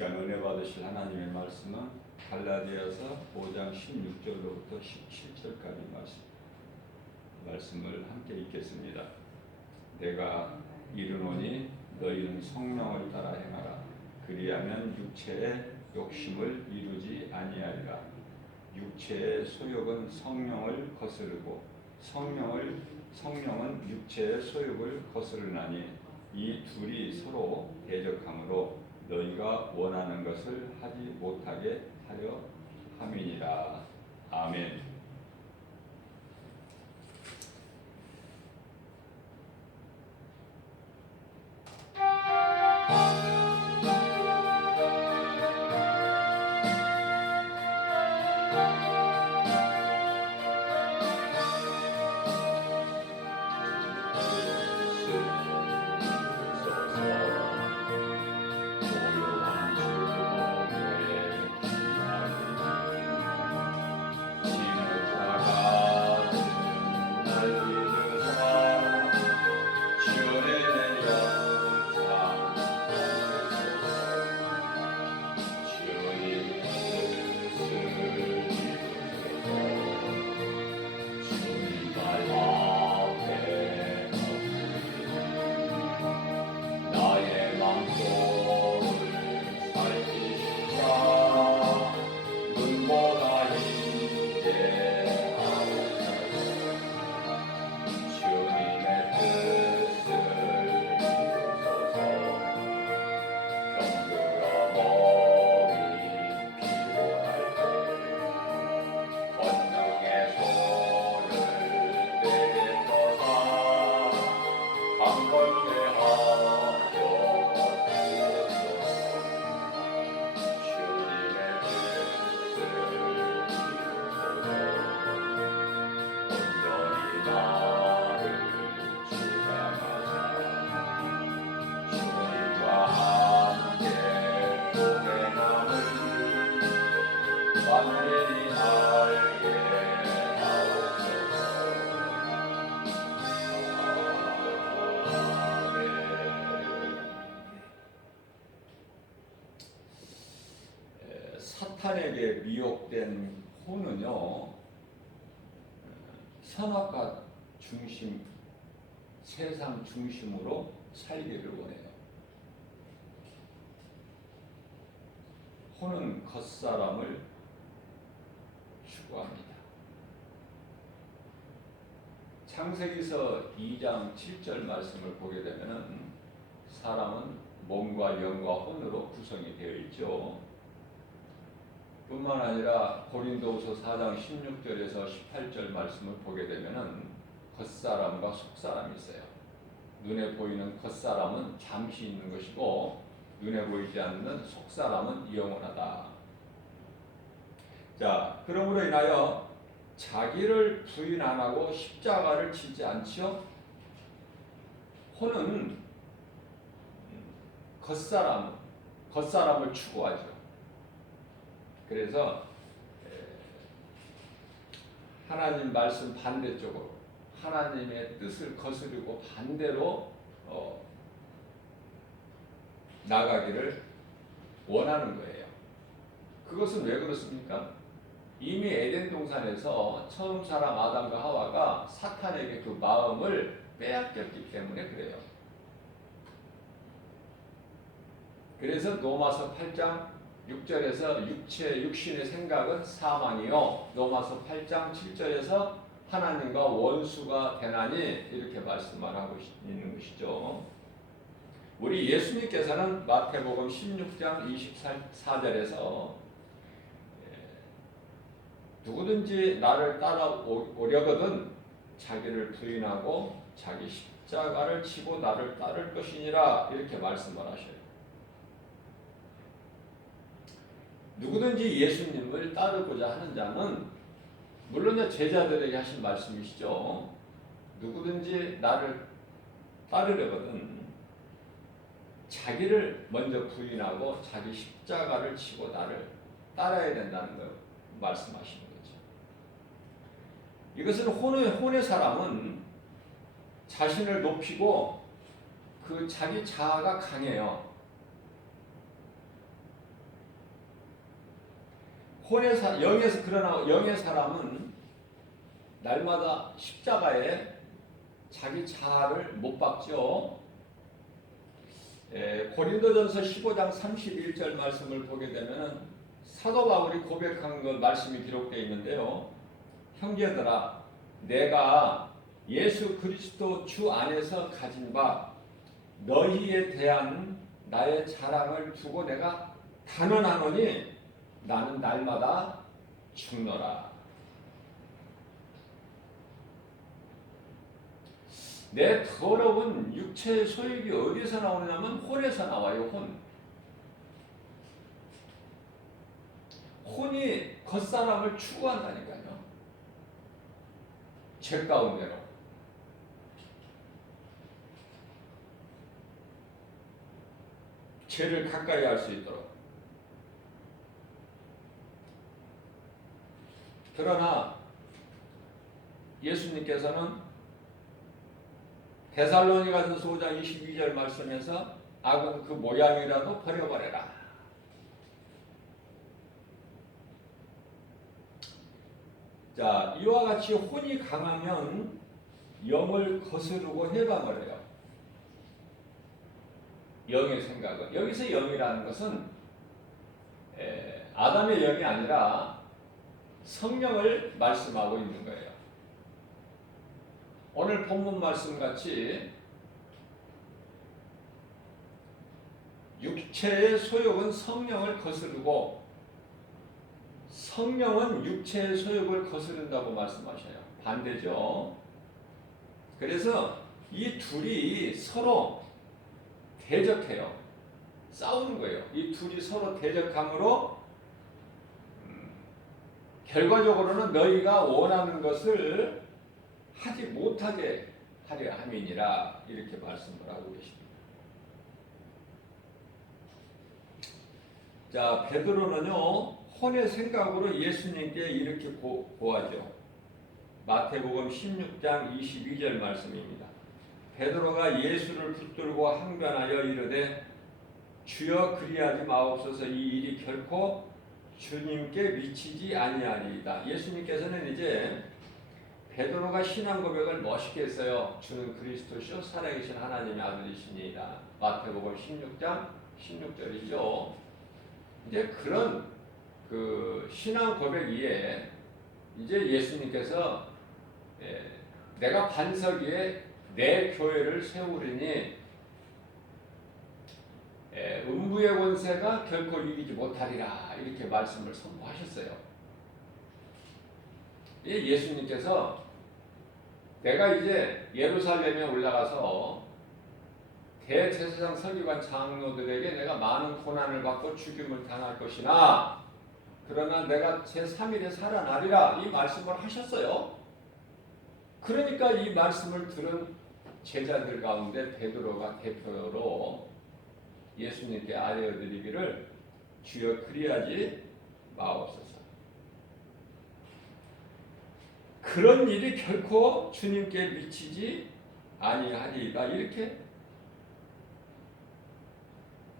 시간 은혜 받으실 하나님의 말씀은 갈라디아서 5장 16절로부터 17절까지 말씀을 함께 읽겠습니다. 내가 이르노니 너희는 성령을 따라 행하라. 그리하면 육체의 욕심을 이루지 아니하리라. 육체의 소욕은 성령을 거스르고 성령은 육체의 소욕을 거스르나니 이 둘이 서로 대적하므로 너희가 원하는 것을 하지 못하게 하려 함이니라. 아멘. 사탄에게 미혹된 혼은요, 선악과 중심, 세상 중심으로 살기를 원해요. 혼은 겉사람을 추구합니다. 창세기서 2장 7절 말씀을 보게 되면은 사람은 몸과 영과 혼으로 구성이 되어 있죠. 뿐만 아니라 고린도후서 4장 16절에서 18절 말씀을 보게 되면은 겉사람과 속사람이 있어요. 눈에 보이는 겉사람은 잠시 있는 것이고 눈에 보이지 않는 속사람은 영원하다. 자, 그러므로 인하여 자기를 부인 안 하고 십자가를 지지 않지요. 혼은 겉사람을 추구하죠. 그래서 하나님 말씀 반대쪽으로 하나님의 뜻을 거스르고 반대로 나가기를 원하는 거예요. 그것은 왜 그렇습니까? 이미 에덴 동산에서 처음 사람 아담과 하와가 사탄에게 그 마음을 빼앗겼기 때문에 그래요. 그래서 로마서 8장 6절에서 육신의 생각은 사망이요, 로마서 8장 7절에서 하나님과 원수가 되나니 이렇게 말씀을 하고 있는 것이죠. 우리 예수님께서는 마태복음 16장 24절에서 누구든지 나를 따라오려거든 자기를 부인하고 자기 십자가를 지고 나를 따를 것이니라 이렇게 말씀을 하셔요. 누구든지 예수님을 따르고자 하는 자는 물론 제자들에게 하신 말씀이시죠. 누구든지 나를 따르려거든 자기를 먼저 부인하고 자기 십자가를 지고 나를 따라야 된다는 걸 말씀하시는 거죠. 이것은 혼의 사람은 자신을 높이고 그 자기 자아가 강해요. 그러나 영의 사람은 날마다 십자가에 자기 자아를 못 박죠. 고린도전서 15장 31절 말씀을 보게 되면 사도 바울이 고백한 그 말씀이 기록되어 있는데요. 형제들아, 내가 예수 그리스도 주 안에서 가진 바 너희에 대한 나의 자랑을 두고 내가 단언하노니 나는 날마다 죽노라. 내 더러운 육체의 소욕이 어디서 나오냐면 혼에서 나와요. 혼이 겉사람을 추구한다니까요. 죄 가운데로. 죄를 가까이 할 수 있도록. 그러나 예수님께서는 데살로니가전서 5장 22절 말씀에서 악은 그 모양이라도 버려버려라. 자, 이와 같이 혼이 강하면 영을 거스르고 해방을 해요. 영의 생각은. 여기서 영이라는 것은 아담의 영이 아니라 성령을 말씀하고 있는 거예요. 오늘 본문 말씀같이 육체의 소욕은 성령을 거스르고 성령은 육체의 소욕을 거스른다고 말씀하셔요. 반대죠. 그래서 이 둘이 서로 대적해요. 싸우는 거예요. 이 둘이 서로 대적함으로 결과적으로는 너희가 원하는 것을 하지 못하게 하려 함이니라 이렇게 말씀을 하고 계십니다. 자, 베드로는요 혼의 생각으로 예수님께 이렇게 고하죠. 마태복음 16장 22절 말씀입니다. 베드로가 예수를 붙들고 항변하여 이르되 주여 그리하지 마옵소서. 이 일이 결코 주님께 미치지 아니하리이다. 예수님께서는 이제 베드로가 신앙 고백을 멋있게 했어요. 주는 그리스도시요 살아계신 하나님의 아들이시니이다. 마태복음 16장 16절이죠. 이제 그런 그 신앙 고백 위에 이제 예수님께서 내가 반석 위에 내 교회를 세우리니 음부의 권세가 결코 이기지 못하리라 이렇게 말씀을 선포하셨어요. 예수님께서 내가 이제 예루살렘에 올라가서 대제사장 서기관 장로들에게 내가 많은 고난을 받고 죽임을 당할 것이나 그러나 내가 제3일에 살아나리라 이 말씀을 하셨어요. 그러니까 이 말씀을 들은 제자들 가운데 베드로가 대표로 예수님께 아뢰어드리기를 주여 그리하지 마옵소서. 그런 일이 결코 주님께 미치지 아니하리이다 이렇게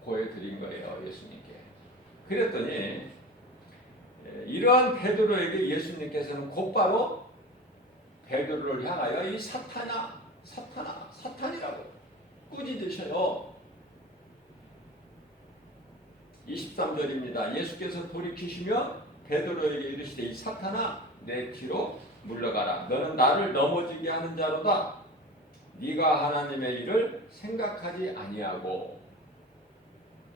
고해드린 거예요. 예수님께. 그랬더니 이러한 베드로에게 예수님께서는 곧바로 베드로를 향하여 이 사탄이라고 꾸짖으셔요. 23절입니다. 예수께서 돌이키시며 베드로에게 이르시되 이 사탄아 내 뒤로 물러가라. 너는 나를 넘어지게 하는 자로다. 네가 하나님의 일을 생각하지 아니하고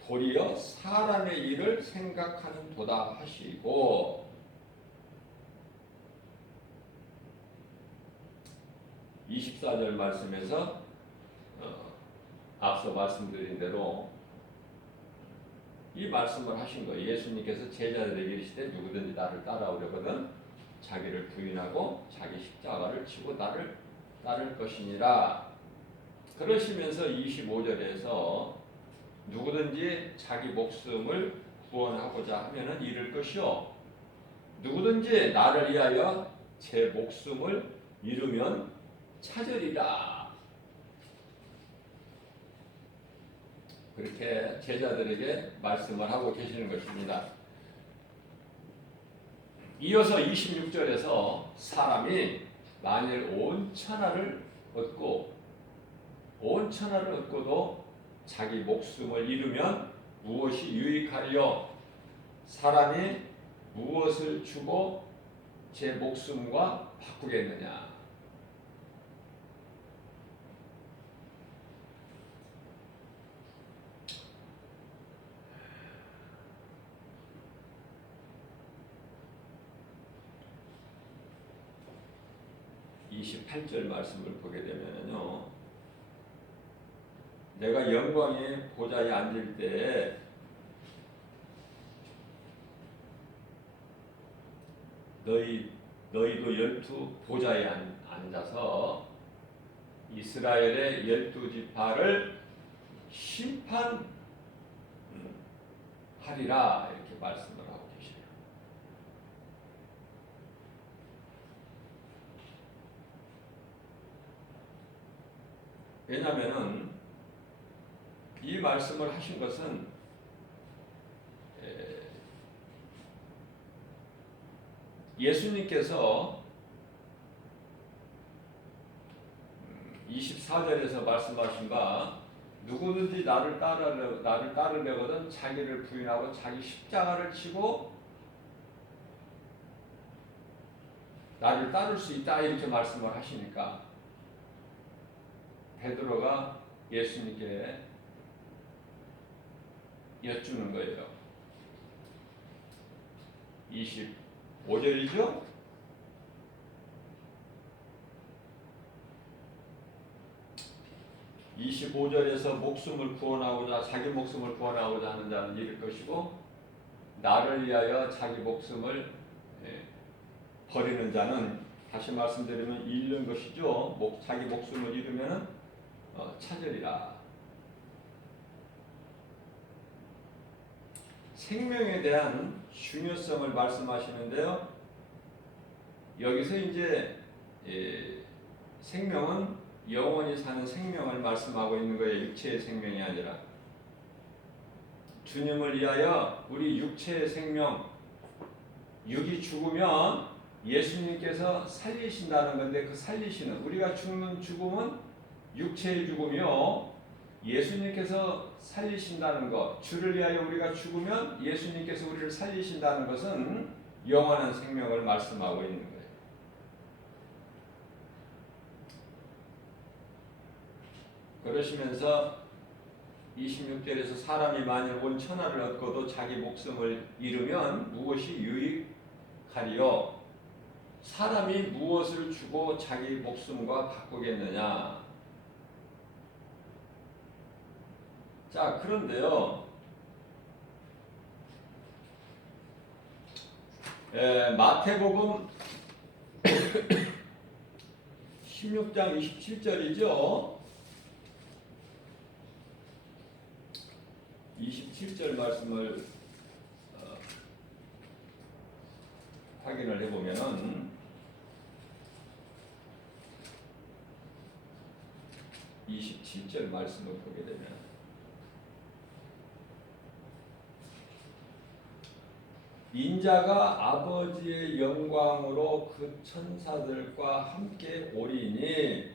도리어 사람의 일을 생각하는 도다 하시고 24절 말씀에서 앞서 말씀드린 대로 이 말씀을 하신 거예요. 예수님께서 제자들에게 이르시되 누구든지 나를 따라오려거든 자기를 부인하고 자기 십자가를 지고 나를 따를 것이니라. 그러시면서 25절에서 누구든지 자기 목숨을 구원하고자 하면은 잃을 것이요 누구든지 나를 위하여 제 목숨을 잃으면 찾으리라. 그렇게 제자들에게 말씀을 하고 계시는 것입니다. 이어서 26절에서 사람이 만일 온 천하를 얻고도 자기 목숨을 잃으면 무엇이 유익하리요? 사람이 무엇을 주고 제 목숨과 바꾸겠느냐? (28절) 말씀을 보게 되면요, 내가 영광의 보좌에 앉을 때 너희도 12보좌에 앉아서 이스라엘의 12지파를 심판하리라, 이렇게 말씀을 하고 계셔요. 왜냐하면은 이 말씀을 하신 것은 예수님께서 24절에서 말씀하신 바 누구든지 나를 따르려거든 자기를 부인하고 자기 십자가를 지고 나를 따를 수 있다, 이렇게 말씀을 하시니까 베드로가 예수님께 여쭈는 거예요. 25절이죠? (25절에서) 자기 목숨을 구원하고자 하는 자는 잃을 것이고 나를 위하여 자기 목숨을 버리는 자는, 다시 말씀드리면 잃는 것이죠. 자기 목숨을 잃으면 찾으리라. 생명에 대한 중요성을 말씀하시는데요, 여기서 이제 생명은 영원히 사는 생명을 말씀하고 있는 거예요. 육체의 생명이 아니라. 주님을 위하여 우리 육체의 생명, 육이 죽으면 예수님께서 살리신다는 건데, 그 살리시는, 우리가 죽는 죽음은 육체의 죽음이요, 예수님께서 살리신다는 것, 주를 위하여 우리가 죽으면 예수님께서 우리를 살리신다는 것은 영원한 생명을 말씀하고 있는 거예요. 그러시면서 26절에서 사람이 만일 온 천하를 얻고도 자기 목숨을 잃으면 무엇이 유익하리요? 사람이 무엇을 주고 자기 목숨과 바꾸겠느냐? 자, 그런데요, 마태복음 16장 27절이죠. 27절 말씀을 확인을 해보면은 27절 말씀을 보게 되면 인자가 아버지의 영광으로 그 천사들과 함께 오리니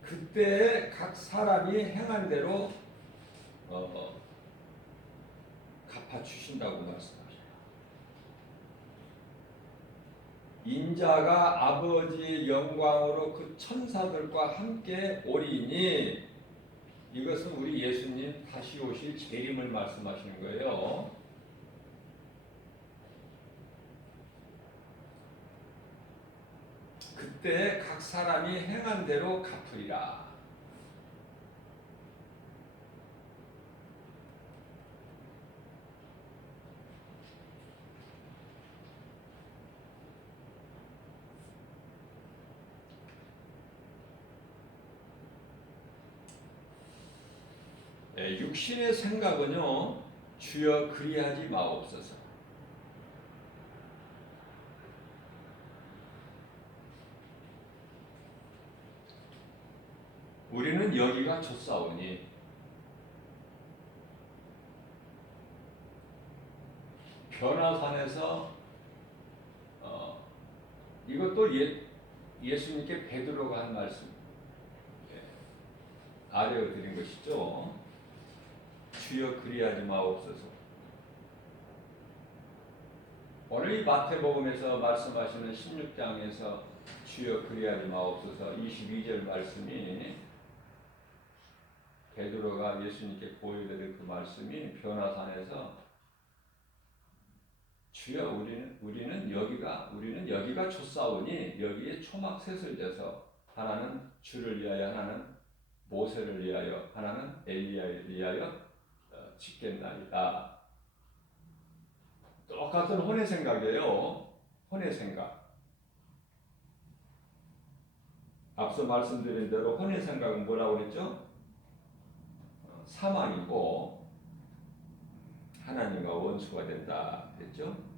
그때 각 사람이 행한 대로 갚아주신다고 말씀하셔요. 인자가 아버지의 영광으로 그 천사들과 함께 오리니, 이것은 우리 예수님 다시 오실 재림을 말씀하시는 거예요. 그때 각 사람이 행한 대로 갚으리라. 육신의 생각은요, 주여 그리하지 마옵소서. 우리는 여기가 좋사오니 변화산에서 이것도 예수님께 베드로가 한 말씀 아뢰어 드린 것이죠. 주여 그리하지 마옵소서. 오늘 이 마태복음에서 말씀하시는 16장에서 주여 그리하지 마옵소서 22절 말씀이 베드로가 예수님께 보여드린 그 말씀이 변화산에서 주여 우리는 여기가 좋사오니 여기에 초막셋을 져서 하나는 주를 위하여 하나는 모세를 위하여 하나는 엘리야를 위하여 짓겠나이다. 똑같은 혼의 생각이에요. 혼의 생각. 앞서 말씀드린 대로 혼의 생각은 뭐라고 그랬죠? 사망이고 하나님과 원수가 된다 그랬죠?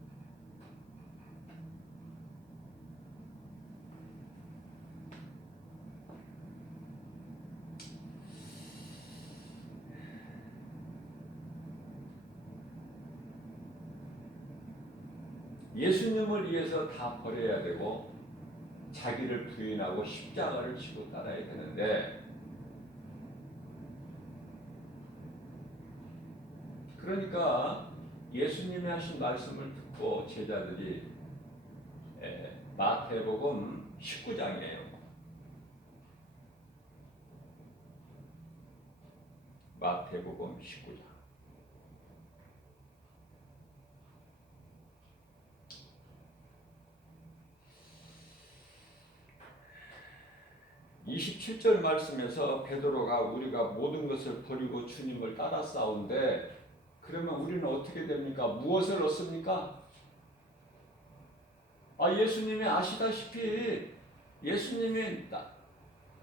예수님을 위해서 다 버려야 되고 자기를 부인하고 십자가를 지고 따라야 되는데 그러니까 예수님이 하신 말씀을 듣고 제자들이 마태복음 19장이에요. 마태복음 19장. (27절) 말씀에서 베드로가 우리가 모든 것을 버리고 주님을 따라 싸운데 그러면 우리는 어떻게 됩니까? 무엇을 얻습니까? 예수님이 아시다시피 예수님이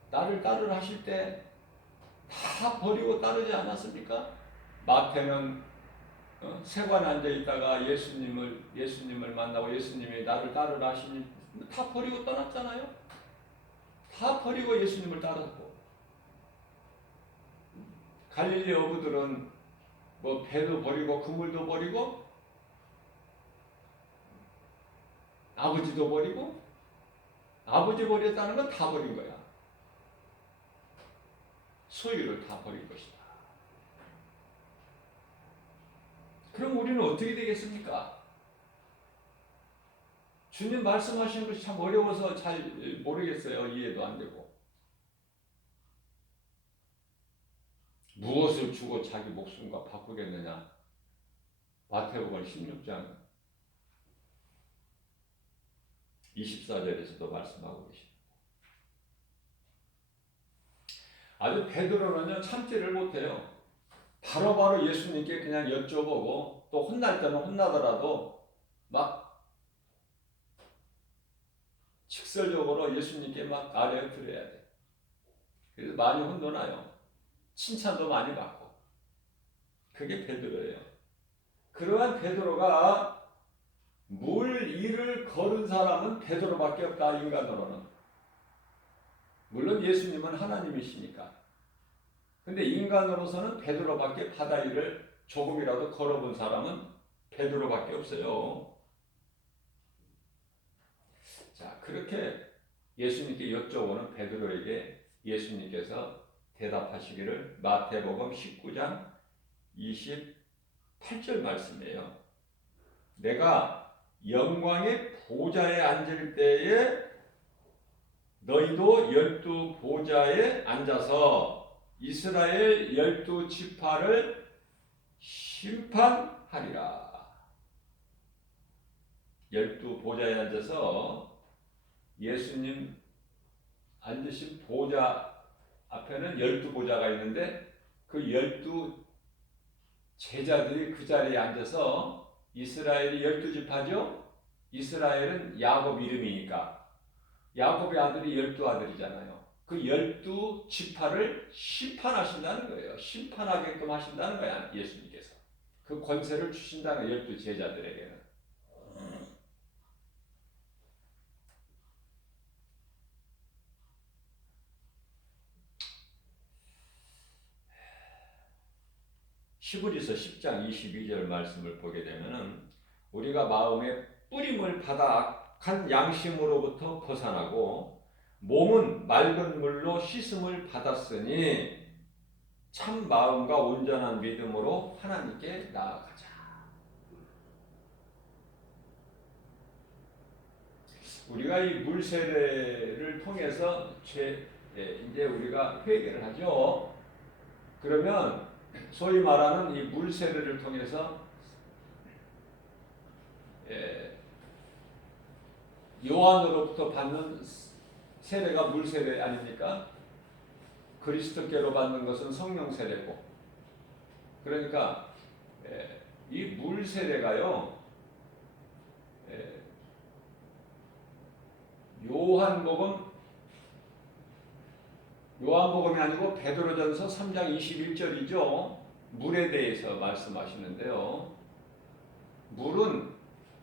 나를 따르라 하실 때 다 버리고 따르지 않았습니까? 마태는 세관에 앉아 있다가 예수님을 만나고 예수님이 나를 따르라 하시니 다 버리고 떠났잖아요. 다 버리고 예수님을 따랐고 갈릴리 어부들은 뭐 배도 버리고 그물도 버리고 아버지도 버리고 아버지 버렸다는 건 다 버린 거야. 소유를 다 버린 것이다. 그럼 우리는 어떻게 되겠습니까? 주님 말씀하시는 것이 참 어려워서 잘 모르겠어요. 이해도 안 되고. 무엇을 주고 자기 목숨과 바꾸겠느냐? 마태복음 16장 24절에서도 말씀하고 계십니다. 아주 베드로는요 참지를 못해요. 바로바로 예수님께 그냥 여쭤보고 또 혼날 때는 혼나더라도 막 직설적으로 예수님께 막 아뢰어 드려야 돼. 그래서 많이 혼돈나요. 칭찬도 많이 받고. 그게 베드로예요. 그러한 베드로가 물 위를 걸은 사람은 베드로밖에 없다. 인간으로는. 물론 예수님은 하나님이시니까. 근데 인간으로서는 베드로밖에 바다 위를 조금이라도 걸어본 사람은 베드로밖에 없어요. 자, 그렇게 예수님께 여쭤보는 베드로에게 예수님께서 대답하시기를 마태복음 19장 28절 말씀이에요. 내가 영광의 보좌에 앉을 때에 너희도 12보좌에 앉아서 이스라엘 12지파를 심판하리라. 12보좌에 앉아서 예수님 앉으신 보좌 앞에는 12보좌가 있는데 그 12제자들이 그 자리에 앉아서 이스라엘이 12지파죠. 이스라엘은 야곱 이름이니까 야곱의 아들이 12아들이잖아요. 그 12지파를 심판하신다는 거예요. 심판하게끔 하신다는 거야 예수님께서. 그 권세를 주신다는 거예요. 12제자들에게는. 10월에서 10장 22절 말씀을 보게 되면은 우리가 마음에 뿌림을 받아 악한 양심으로부터 벗어나고 몸은 맑은 물로 씻음을 받았으니 참 마음과 온전한 믿음으로 하나님께 나아가자. 우리가 이 물 세례를 통해서 이제 우리가 회개를 하죠. 그러면 소위 말하는 이 물 세례를 통해서 요한으로부터 받는 세례가 물 세례 아닙니까? 그리스도께로 받는 것은 성령 세례고, 그러니까 이 물 세례가요, 요한복음이 아니고 베드로전서 3장 21절이죠. 물에 대해서 말씀하시는데요. 물은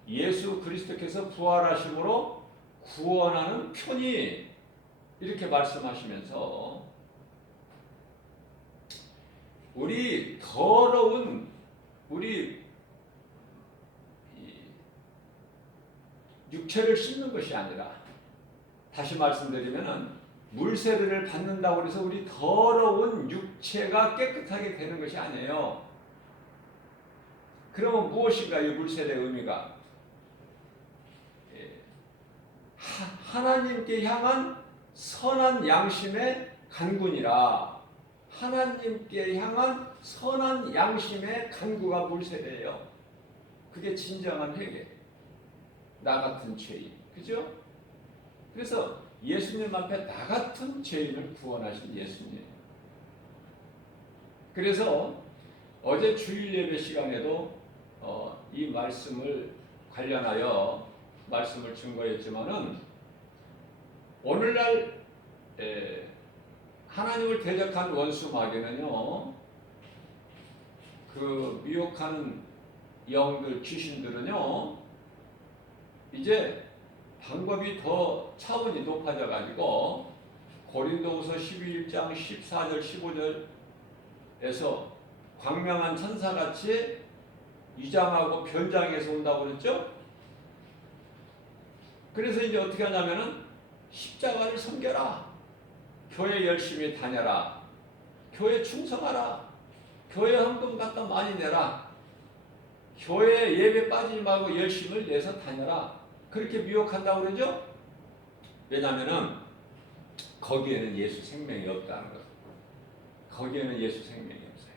예수 그리스도께서 부활하심으로 구원하는 편이, 이렇게 말씀하시면서 우리 더러운 우리 육체를 씻는 것이 아니라, 다시 말씀드리면은 물세례를 받는다고 해서 우리 더러운 육체가 깨끗하게 되는 것이 아니에요. 그러면 무엇인가 이 물세례의 의미가? 하나님께 향한 선한 양심의 간구니라. 하나님께 향한 선한 양심의 간구가 물세례예요. 그게 진정한 회개. 나 같은 죄인, 그죠? 그래서 예수님 앞에 나 같은 죄인을 구원하신 예수님. 그래서 어제 주일 예배 시간에도 이 말씀을 관련하여 말씀을 증거했지만은, 오늘날 하나님을 대적한 원수 마귀는요, 그 미혹하는 영들, 귀신들은요, 이제 방법이 더 차원이 높아져 가지고 고린도후서 11장 14절 15절에서 광명한 천사같이 위장하고 변장해서 온다고 그랬죠? 그래서 이제 어떻게 하냐면은 십자가를 섬겨라. 교회 열심히 다녀라. 교회 충성하라. 교회 헌금 갖다 많이 내라. 교회 예배 빠지지 말고 열심을 내서 다녀라. 그렇게 미혹한다고 그러죠? 왜냐하면은 거기에는 예수 생명이 없다는 것. 거기에는 예수 생명이 없어요.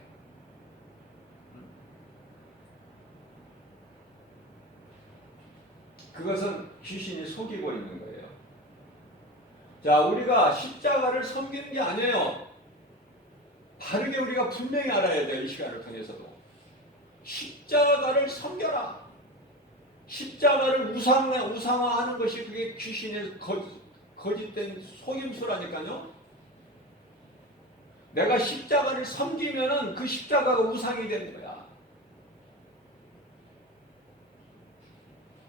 그것은 귀신이 속이고 있는 거예요. 자, 우리가 십자가를 섬기는 게 아니에요. 바르게 우리가 분명히 알아야 돼요. 이 시간을 통해서도. 십자가를 섬겨라. 십자가를 우상화하는 것이 그게 귀신의 거짓된 속임수라니까요. 내가 십자가를 섬기면은 그 십자가가 우상이 되는 거야.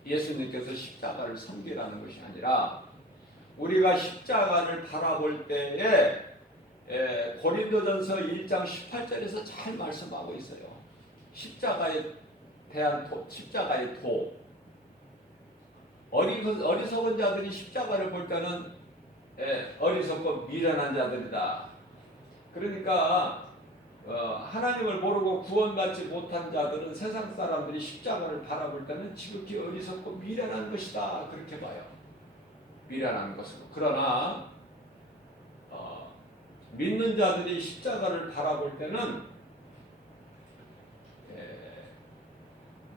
예수님께서 십자가를 섬기라는 것이 아니라, 우리가 십자가를 바라볼 때에 고린도전서 1장 18절에서 잘 말씀하고 있어요. 십자가에 대한 십자가의 도. 어리석은 자들이 십자가를 볼 때는 어리석고 미련한 자들이다. 그러니까 하나님을 모르고 구원받지 못한 자들은, 세상 사람들이 십자가를 바라볼 때는 지극히 어리석고 미련한 것이다. 그렇게 봐요. 미련한 것으로. 그러나 믿는 자들이 십자가를 바라볼 때는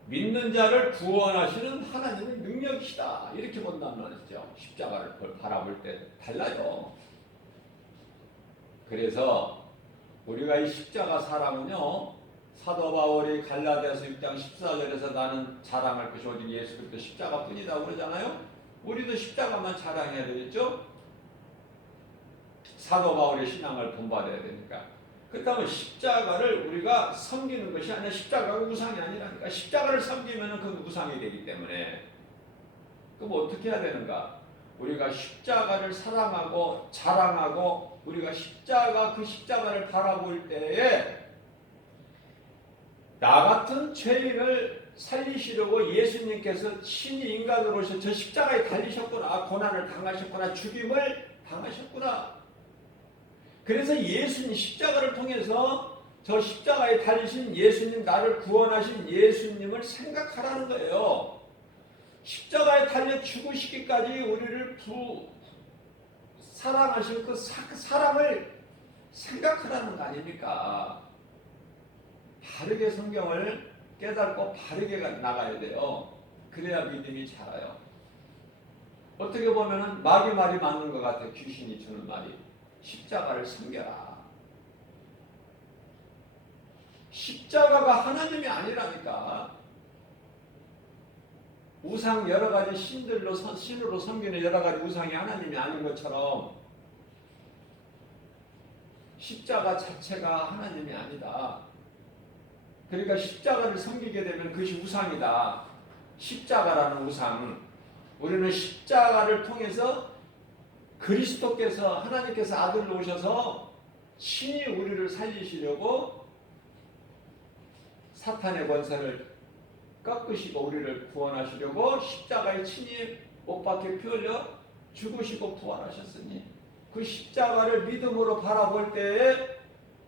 믿는 자를 구원하시는 하나님의 능력이시다. 이렇게 본단 말이죠. 십자가를 바라볼 때 달라요. 그래서 우리가 이 십자가 사랑은요, 사도 바울이 갈라디아서 6장 14절에서 나는 자랑할 것이 오직 예수 그리스도 십자가뿐이다 그러잖아요. 우리도 십자가만 자랑해야 되겠죠. 사도 바울의 신앙을 본받아야 되니까. 그렇다면 십자가를 우리가 섬기는 것이 아니라, 십자가가 우상이 아니라니까. 십자가를 섬기면 그 우상이 되기 때문에. 그럼 어떻게 해야 되는가? 우리가 십자가를 사랑하고 자랑하고, 우리가 그 십자가를 바라볼 때에 나 같은 죄인을 살리시려고 예수님께서 신이 인간으로 오셔 저 십자가에 달리셨구나. 고난을 당하셨구나. 죽임을 당하셨구나. 그래서 예수님 십자가를 통해서 저 십자가에 달리신 예수님, 나를 구원하신 예수님을 생각하라는 거예요. 십자가에 달려 죽으시기까지 우리를 사랑하신 그 사랑을 생각하라는 거 아닙니까? 바르게 성경을 깨닫고 바르게 나가야 돼요. 그래야 믿음이 자라요. 어떻게 보면은 마귀 말이 맞는 것 같아요. 귀신이 주는 말이. 십자가를 섬겨라. 십자가가 하나님이 아니라니까. 우상 여러 가지 신으로 섬기는 여러 가지 우상이 하나님이 아닌 것처럼 십자가 자체가 하나님이 아니다. 그러니까 십자가를 섬기게 되면 그것이 우상이다. 십자가라는 우상. 우리는 십자가를 통해서 그리스도께서 하나님께서 아들로 오셔서 신이 우리를 살리시려고 사탄의 권세를 꺾으시고 우리를 구원하시려고 십자가에 친히 못 박혀 피 흘려 죽으시고 부활하셨으니 그 십자가를 믿음으로 바라볼 때에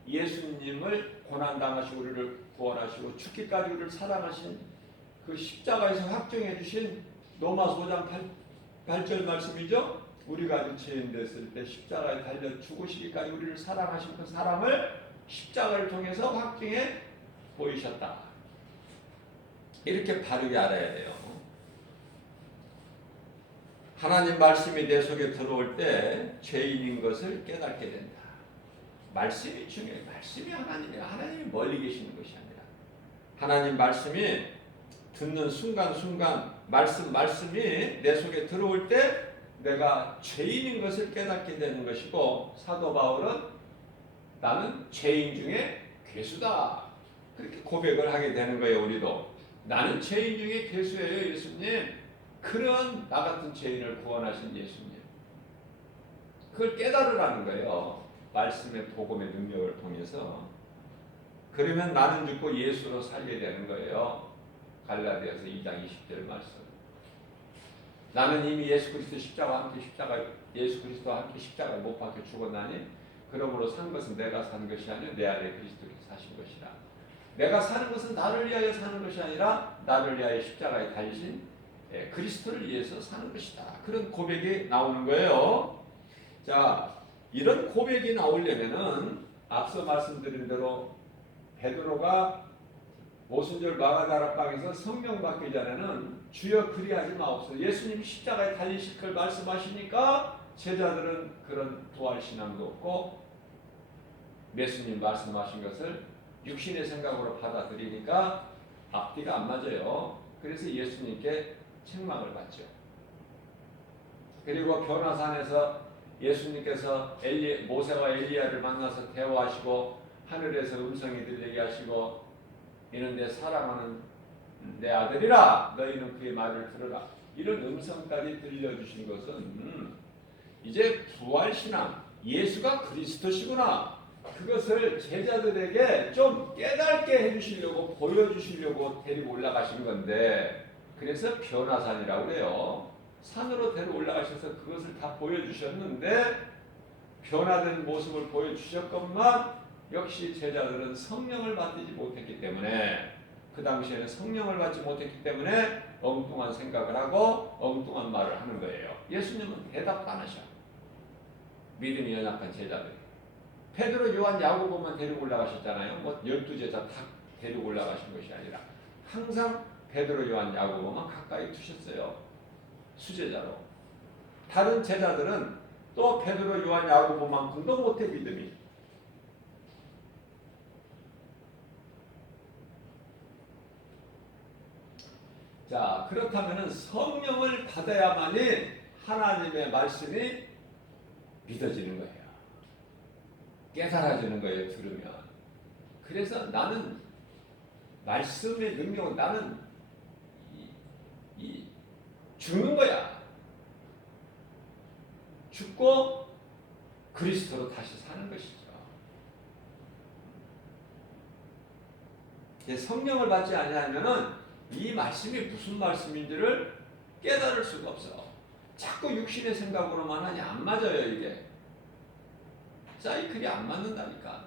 예수님을 고난당하시고 우리를 구원하시고 죽기까지 우리를 사랑하신 그 십자가에서 확정해 주신 로마서 5장 8절 말씀이죠. 우리가 죄인 됐을 때 십자가에 달려 죽으시기까지 우리를 사랑하신 그 사랑을 십자가를 통해서 확증해 보이셨다. 이렇게 바르게 알아야 돼요. 하나님 말씀이 내 속에 들어올 때 죄인인 것을 깨닫게 된다. 말씀이 중요해요. 말씀이 하나님이야. 하나님이 멀리 계시는 것이 아니라 하나님 말씀이 듣는 순간순간 말씀이 내 속에 들어올 때 내가 죄인인 것을 깨닫게 되는 것이고 사도 바울은 나는 죄인 중에 괴수다. 그렇게 고백을 하게 되는 거예요. 우리도. 나는 죄인 중에 괴수예요. 예수님. 그런 나 같은 죄인을 구원하신 예수님. 그걸 깨달으라는 거예요. 말씀의 복음의 능력을 통해서. 그러면 나는 죽고 예수로 살게 되는 거예요. 갈라디아서 2장 20절 말씀. 나는 이미 예수 그리스도 예수 그리스도와 함께 십자가에 못 박혀 죽었나니 그러므로 산 것은 내가 산 것이 아니요 내 안에 그리스도께서 사신 것이라. 내가 사는 것은 나를 위하여 사는 것이 아니라 나를 위하여 십자가에 달리신 그리스도를 위해서 사는 것이다. 그런 고백이 나오는 거예요. 자, 이런 고백이 나오려면은 앞서 말씀드린 대로 베드로가 오순절 마가다락방에서 성령 받기 전에는 주여 그리하지 마옵소서. 예수님이 십자가에 달리실 걸 말씀하시니까 제자들은 그런 부활신앙도 없고 예수님 말씀하신 것을 육신의 생각으로 받아들이니까 앞뒤가 안 맞아요. 그래서 예수님께 책망을 받죠. 그리고 변화산에서 예수님께서 모세와 엘리야를 만나서 대화하시고 하늘에서 음성이 들리게 하시고 이는 내 사랑하는 내 아들이라 너희는 그의 말을 들으라. 이런 음성까지 들려주신 것은 이제 부활신앙 예수가 그리스도시구나. 그것을 제자들에게 좀 깨닫게 해주시려고 보여주시려고 데리고 올라가신 건데 그래서 변화산이라고 해요. 산으로 데리고 올라가셔서 그것을 다 보여주셨는데 변화된 모습을 보여주셨건만 역시 제자들은 성령을 받지 못했기 때문에 그 당시에는 성령을 받지 못했기 때문에 엉뚱한 생각을 하고 엉뚱한 말을 하는 거예요. 예수님은 대답도 안 하셔. 믿음이 연약한 제자들. 베드로, 요한, 야고보만 데리고 올라가셨잖아요. 12제자 다 데리고 올라가신 것이 아니라 항상 베드로, 요한, 야고보만 가까이 두셨어요. 수제자로. 다른 제자들은 또 베드로, 요한, 야고보만큼도 못해 믿음이. 자, 그렇다면 성령을 받아야만이 하나님의 말씀이 믿어지는 거예요. 깨달아지는 거예요. 들으면. 그래서 나는 말씀의 능력은 나는 죽는 거야. 죽고 그리스도로 다시 사는 것이죠. 성령을 받지 아니하면은 이 말씀이 무슨 말씀인지를 깨달을 수가 없어. 자꾸 육신의 생각으로만 하니 안 맞아요. 이게 사이클이 안 맞는다니까.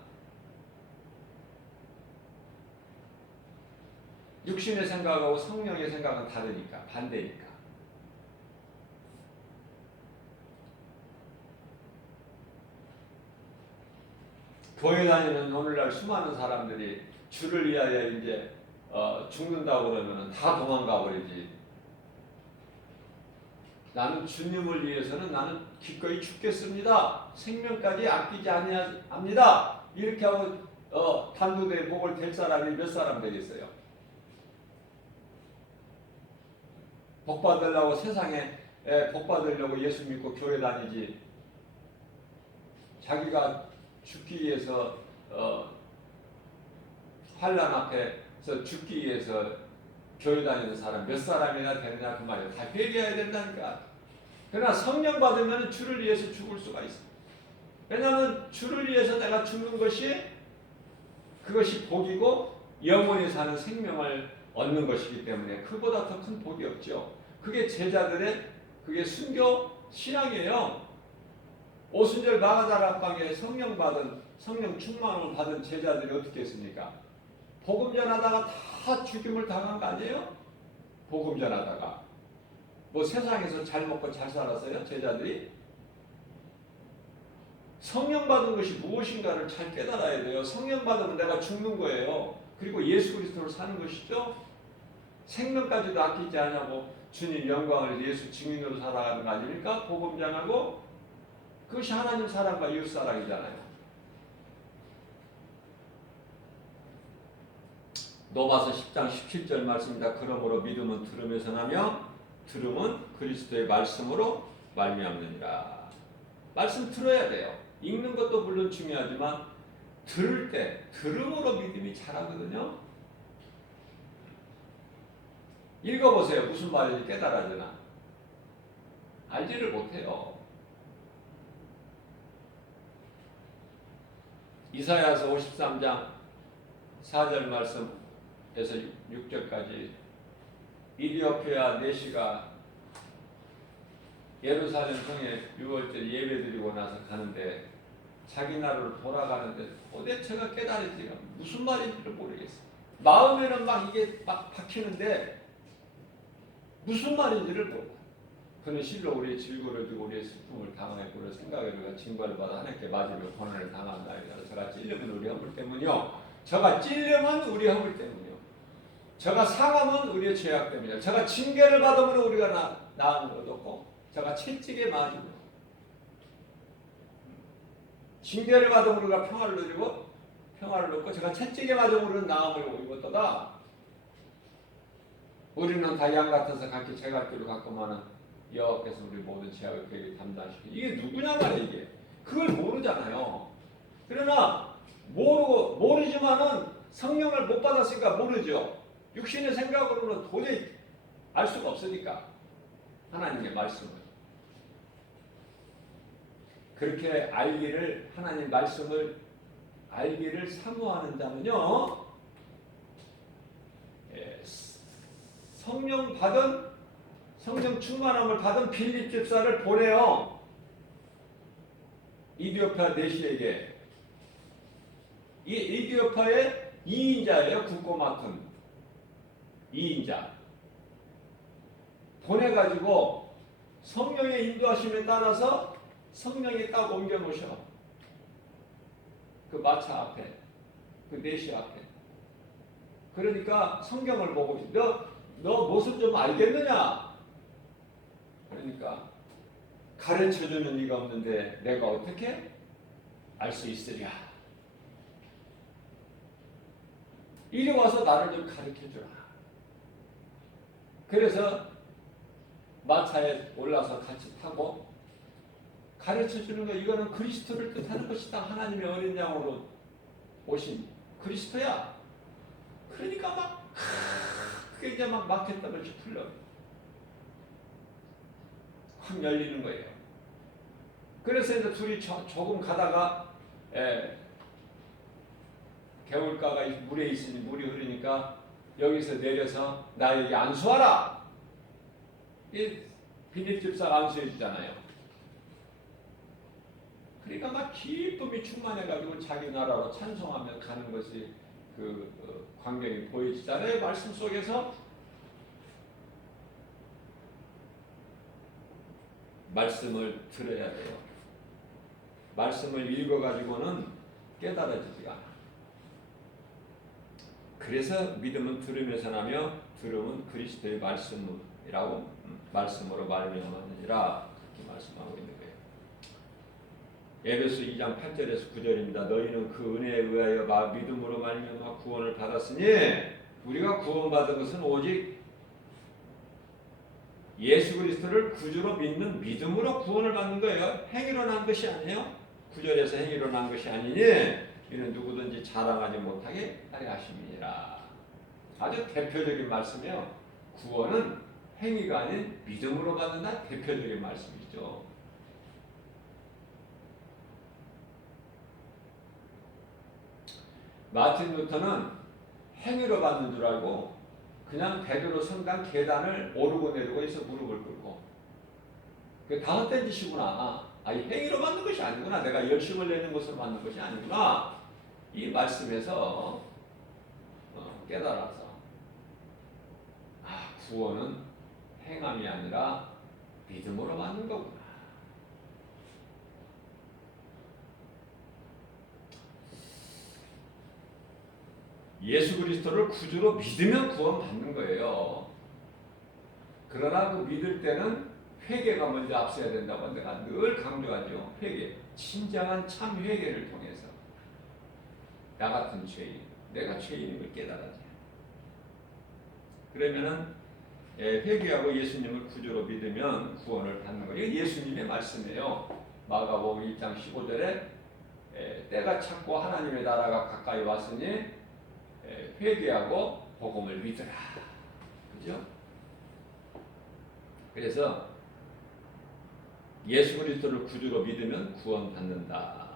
육신의 생각하고 성령의 생각은 다르니까, 반대니까. 교회 다니는 오늘날 수많은 사람들이 주를 위하여 이제 죽는다고 그러면 다 도망가 버리지. 나는 주님을 위해서는 나는 기꺼이 죽겠습니다. 생명까지 아끼지 아니합니다. 이렇게 하고 단두대에 목을 댈 사람이 몇 사람 되겠어요? 복 받으려고 세상에 복 받으려고 예수 믿고 교회 다니지. 자기가 죽기 위해서 환난 앞에서 죽기 위해서 교회 다니는 사람 몇 사람이나 되느냐 그 말이에요. 다 회개해야 된다니까. 그러나 성령 받으면 주를 위해서 죽을 수가 있어. 왜냐하면 주를 위해서 내가 죽는 것이 그것이 복이고 영원히 사는 생명을 얻는 것이기 때문에 그보다 더 큰 복이 없죠. 그게 제자들의 그게 순교 신앙이에요. 오순절 마가다락방에 성령 충만을 받은 제자들이 어떻게 했습니까? 복음 전하다가 다 죽임을 당한 거 아니에요? 복음 전하다가 뭐 세상에서 잘 먹고 잘 살았어요? 제자들이? 성령 받은 것이 무엇인가를 잘 깨달아야 돼요. 성령 받으면 내가 죽는 거예요. 그리고 예수 그리스도로 사는 것이죠. 생명까지도 아끼지 않냐고 주님 영광을 예수 증인으로 살아가는 거 아닙니까? 복음 전하고 그것이 하나님 사랑과 이웃 사랑이잖아요. 로마서 10장 17절 말씀입니다. 그러므로 믿음은 들음에서 나며 들음은 그리스도의 말씀으로 말미암느니라. 말씀 들어야 돼요. 읽는 것도 물론 중요하지만 들을 때 들음으로 믿음이 자라거든요. 읽어보세요. 무슨 말인지 깨달아지나? 알지를 못해요. 이사야서 53장 4절 말씀에서 6절까지 이디오피아 내시가 예루살렘 성에 6월절 예배드리고 나서 가는데 자기 나라로 돌아가는데 도대체가 깨달을지가 무슨 말인지를 모르겠어요. 마음에는 막 이게 막 박히는데 무슨 말인지를 몰라. 그는 실로 우리의 질고를 주고 우리의 슬픔을 당하였고 우리의 생각에 우리가 징벌을 받아 하나님께 맞으며 고난을 당한다이다. 저가 찔리면 우리 허물 때문이요. 저가 찔리면 우리 허물 때문이요. 저가 상하면 우리의 죄악 때문이요. 저가 징계를 받으면 우리가 나은 것도 없고 저가 채찍에 맞으면 징계를 받으면 우리가 평화를 누리고 평화를 얻고 저가 채찍에 맞으면 우리는 나음을 입었다가 우리는 다 양 같아서 각기 제갈 길로 갔구만은 여호와께서 우리 모든 죄악을 그에게 담당시키고 이게 누구냐 말이야 이게. 그걸 모르잖아요. 그러나 모르지만은 성령을 못 받았으니까 모르죠. 육신의 생각으로는 도저히 알 수가 없으니까 하나님의 말씀을 그렇게 알기를 하나님 말씀을 알기를 사모하는 자는요 성령 충만함을 받은 빌립 집사를 보내요. 이디오피아 내시에게. 이 이디오피아의 2인자예요. 국고 맡은 2인자. 보내가지고 성령의 인도하심에 따라서 성령이 딱 옮겨 놓으셔. 그 마차 앞에, 그 내시 앞에. 그러니까 성경을 보고 너 모습 좀 알겠느냐? 그러니까 가르쳐주는 이가 없는데 내가 어떻게 알 수 있으랴? 이리 와서 나를 좀 가르쳐주라. 그래서 마차에 올라서 같이 타고 가르쳐주는 거 이거는 그리스도를 뜻하는 것이다. 하나님의 어린 양으로 오신 그리스도야. 그러니까 막 그게 이제 막 막혔다같이 풀려. 확 열리는 거예요. 그래서 이제 둘이 조금 가다가 개울가가 물에 있으니 물이 흐르니까 여기서 내려서 나에게 안수하라. 이 빌립 집사가 안수해 주잖아요. 그러니까 막 기쁨이 충만해가지고 자기 나라로 찬송하며 가는 것이 그 광경이 보이잖아요. 말씀 속에서 말씀을 들어야 돼요. 말씀을 읽어가지고는 깨달아지지가 않아. 그래서 믿음은 들으면서 나며 들음은 그리스도의 말씀이라고 말씀으로 말미암았느니라 그렇게 말씀하고 있는 거예요. 에베소 2장 8절에서 9절입니다. 너희는 그 은혜에 의하여 믿음으로 말미암아 구원을 받았으니 우리가 구원받은 것은 오직 예수 그리스도를 구주로 믿는 믿음으로 구원을 받는 거예요. 행위로 난 것이 아니에요. 9절에서 행위로 난 것이 아니니 이는 누구든지 자랑하지 못하게 하려 하심이니라. 아주 대표적인 말씀이에요. 구원은 행위가 아닌 믿음으로 받는다. 대표적인 말씀이죠. 마틴 루터는 행위로 받는 줄 알고 그냥 베드로 성당 계단을 오르고 내리고 해서 무릎을 꿇고 그게 다 헛된 짓이구나. 이 행위로 받는 것이 아니구나. 내가 열심을 내는 것으로 받는 것이 아니구나. 이 말씀에서 깨달아서 구원은 행함이 아니라 믿음으로 받는 거구나. 예수 그리스도를 구주로 믿으면 구원받는 거예요. 그러나 그 믿을 때는 회개가 먼저 앞서야 된다고 내가 늘 강조하죠. 회개, 진정한 참 회개를 통해서 나 같은 죄인, 내가 죄인임을 깨달아지. 그러면은 회개하고 예수님을 구주로 믿으면 구원을 받는 거예요. 이게 예수님의 말씀이에요. 마가복음 1장 15절에 때가 찼고 하나님의 나라가 가까이 왔으니 회개하고 복음을 믿으라. 그죠? 그래서 예수 그리스도를 구주로 믿으면 구원받는다.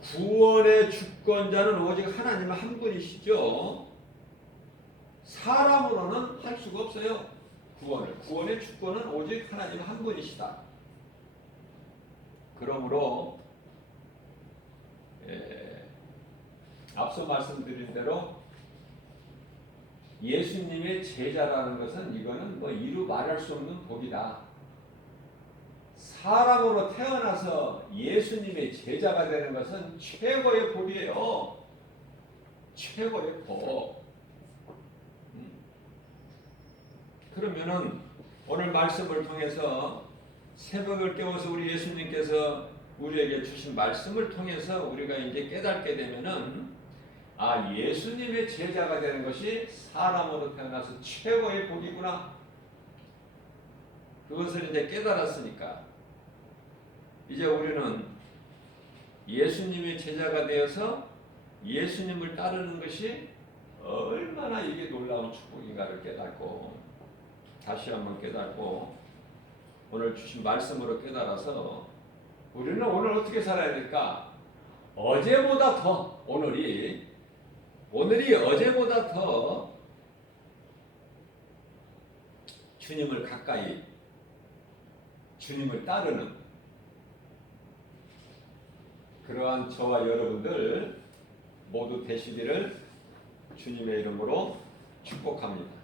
구원의 주권자는 오직 하나님 한 분이시죠. 사람으로는 할 수가 없어요. 구원의 주권은 오직 하나님 한 분이시다. 그러므로 앞서 말씀드린 대로 예수님의 제자라는 것은 이거는 이루 말할 수 없는 복이다. 사람으로 태어나서 예수님의 제자가 되는 것은 최고의 복이에요. 최고의 복. 그러면은 오늘 말씀을 통해서 새벽을 깨워서 우리 예수님께서 우리에게 주신 말씀을 통해서 우리가 이제 깨닫게 되면은 예수님의 제자가 되는 것이 사람으로 태어나서 최고의 복이구나. 그것을 이제 깨달았으니까 이제 우리는 예수님의 제자가 되어서 예수님을 따르는 것이 얼마나 이게 놀라운 축복인가를 깨닫고 다시 한번 깨닫고 오늘 주신 말씀으로 깨달아서 우리는 오늘 어떻게 살아야 될까? 어제보다 더 오늘이 어제보다 더 주님을 가까이 주님을 따르는 그러한 저와 여러분들 모두 되시기를 주님의 이름으로 축복합니다.